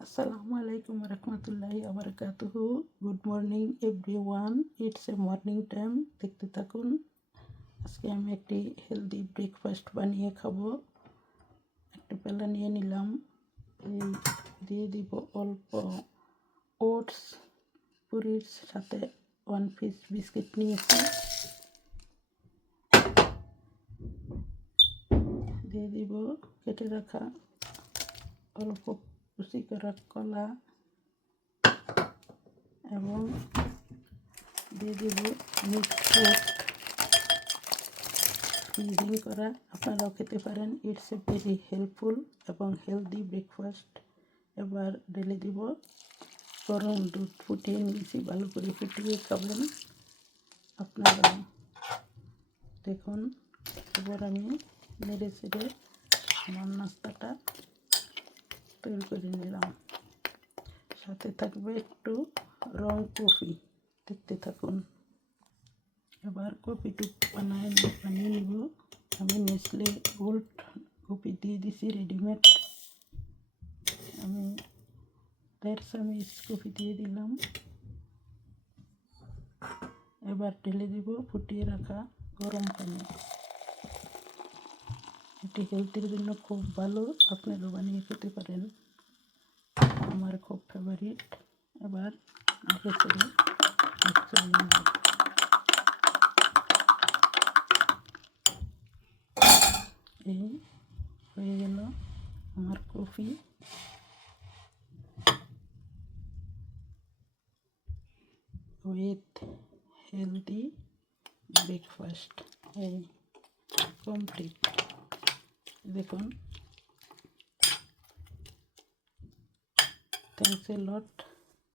Assalamualaikum warahmatullahi wabarakatuh. Good morning everyone. It's a morning time. দেখতে থাকুন। আজকে আমি একটি হেলদি ব্রেকফাস্ট বানিয়ে খাবো। একটা পেলা নিয়ে নিলাম। এই দিয়ে দিব অল্প ওটস, পুরির সাথে 1 পিস বিস্কিট নিয়েছি। দিয়ে দিব কেটে রাখা অল্প কুচি করা কলা এবং দিয়ে দিব মিক্স ফ্রুট ফ্রিজিং করা। আপনারাও খেতে পারেন। ইটস এ ভেরি হেল্পফুল এবং হেলদি ব্রেকফাস্ট। এবার ঢেলে দিব গরম দুধ ফুটিয়ে নিয়েছি, ভালো করে ফুটিয়ে খাবেন আপনারা। দেখুন, এবার আমি নেড়ে চেড়ে আমার নাস্তাটা তৈরি করে নিলাম। সাথে থাকবে একটু রং কফি। দেখতে থাকুন। এবার কফিটু বানিয়ে নিব। আমি নেসলে গোল্ড কফি দিয়ে দিছি রেডিমেড। আমি 1.5 চামচ কফি দিয়ে দিলাম। এবার ঢেলে দিব ফুটিয়ে রাখা গরম পানি। এটি হেলথের জন্য খুব ভালো, আপনারাও বানিয়ে খেতে পারেন। আমার খুব ফেভারিট। এবার এই হয়ে গেল আমার কফি উইথ হেলদি ব্রেকফাস্ট। এই কমপ্লিট। দেখুন, থ্যাংকস এ লট।